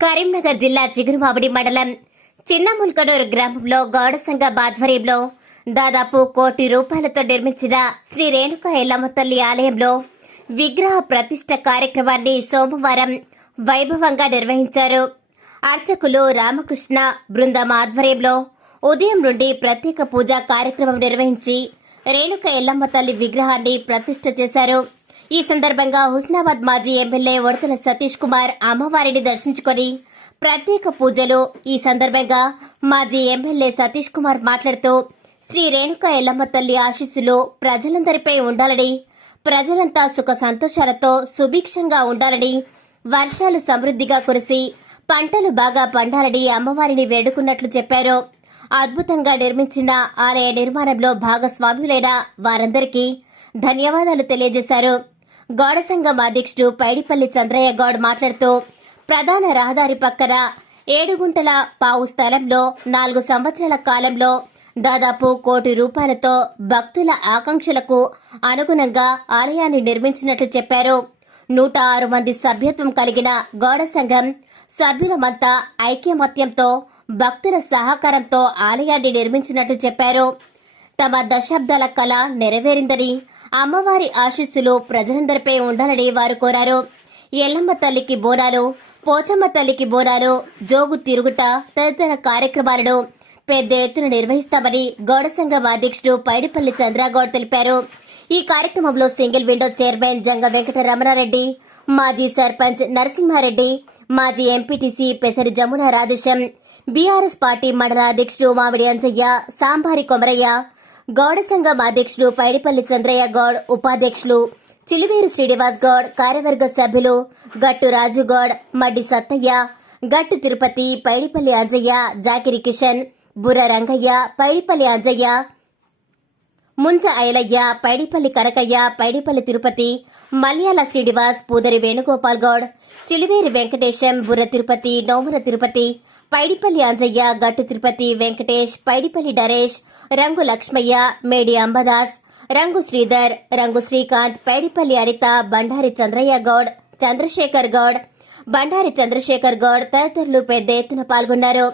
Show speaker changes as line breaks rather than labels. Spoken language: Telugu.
కరీంనగర్ జిల్లా చిగురుమామిడి మండలం చిన్నముల్కనూరు గ్రామంలో గౌడ సంఘం ఆధ్వర్యంలో దాదాపు కోటి రూపాయలతో నిర్మించిన శ్రీ రేణుకా ఎల్లమ్మ తల్లి ఆలయంలో విగ్రహ ప్రతిష్ట కార్యక్రమాన్ని సోమవారం వైభవంగా నిర్వహించారు. అర్చకులు రామకృష్ణ బృందం ఆధ్వర్యంలో ఉదయం నుండి ప్రత్యేక పూజా కార్యక్రమం నిర్వహించి రేణుక ఎల్లమ్మ తల్లి విగ్రహాన్ని ప్రతిష్ట చేశారు. ఈ సందర్భంగా హుస్నాబాద్ మాజీ ఎమ్మెల్యే వడతల సతీష్ కుమార్ అమ్మవారిని దర్శించుకొని ప్రత్యేక పూజలు ఈ సందర్భంగా మాజీ ఎమ్మెల్యే సతీష్ కుమార్ మాట్లాడుతూ శ్రీ రేణుక ఎల్లమ్మ తల్లి ఆశీస్సులు ప్రజలందరిపై ఉండాలని ప్రజలంతా సుఖ సంతోషాలతో సుభిక్షంగా ఉండాలని వర్షాలు సమృద్ధిగా కురిసి పంటలు బాగా పండాలని అమ్మవారిని వేడుకున్నట్లు చెప్పారు. అద్భుతంగా నిర్మించిన ఆలయ నిర్మాణంలో భాగస్వామ్యులైన వారందరికీ ధన్యవాదాలు తెలియజేశారు. గౌడ సంఘం అధ్యక్షుడు పైడిపల్లి చంద్రయ్య గౌడ్ మాట్లాడుతూ ప్రధాన రహదారి పక్కన ఏడు గుంటల పావు స్థలంలో నాలుగు సంవత్సరాల కాలంలో దాదాపు కోటి రూపాయలతో భక్తుల ఆకాంక్షలకు అనుగుణంగా ఆలయాన్ని నిర్మించినట్లు చెప్పారు. నూట ఆరు మంది సభ్యత్వం కలిగిన గౌడ సంఘం సభ్యులమంతా ఐక్యమత్యంతో భక్తుల సహకారంతో ఆలయాన్ని నిర్మించినట్లు చెప్పారు. తమ దశాబ్దాల కళ నెరవేరిందని అమ్మవారి ఆశీస్సులు ప్రజలందరిపై ఉండాలని వారు కోరారు. ఎల్లమ్మ తల్లికి బోనాలు పోచమ్మ తల్లికి బోనాలు జోగు తిరుగుట తదితర కార్యక్రమాలను పెద్ద ఎత్తున నిర్వహిస్తామని గౌడ సంఘం అధ్యక్షుడు పైడిపల్లి చంద్రగౌడ్ తెలిపారు. ఈ కార్యక్రమంలో single window chairman Janga Venkata Ramanareddy మాజీ సర్పంచ్ నరసింహారెడ్డి మాజీ MPTC Pesari Jamuna Radhesham BRS party మండల అధ్యక్షుడు మామిడి అంజయ్య సాంబారి కొమరయ్య గౌడ సంఘం అధ్యక్షుడు పైడిపల్లి చంద్రయ్య గౌడ్ ఉపాధ్యక్షులు చిలివేరు శ్రీనివాస్ గౌడ్ కార్యవర్గ సభ్యులు గట్టు రాజు గౌడ్ మడ్డి సత్తయ్య గట్టు తిరుపతి పైడిపల్లి అంజయ్య జాకిరి కిషన్ బుర్ర రంగయ్య పైడిపల్లి అంజయ్య ముంజ ఐలయ్య పైడిపల్లి కనకయ్య పైడిపల్లి తిరుపతి మల్యాల శ్రీనివాస్ పూదరి వేణుగోపాల్ గౌడ్ చిలివేరి వెంకటేశం బుర్ర తిరుపతి నోముర తిరుపతి పైడిపల్లి అంజయ్య గట్టు తిరుపతి వెంకటేష్ పైడిపల్లి డరేష్ రంగు లక్ష్మయ్య మేడి అంబదాస్ రంగు శ్రీధర్ రంగు శ్రీకాంత్ పైడిపల్లి అనిత బండారి చంద్రయ్య గౌడ్ చంద్రశేఖర్ గౌడ్ బండారి చంద్రశేఖర్ గౌడ్ తదితరులు పెద్ద ఎత్తున పాల్గొన్నారు.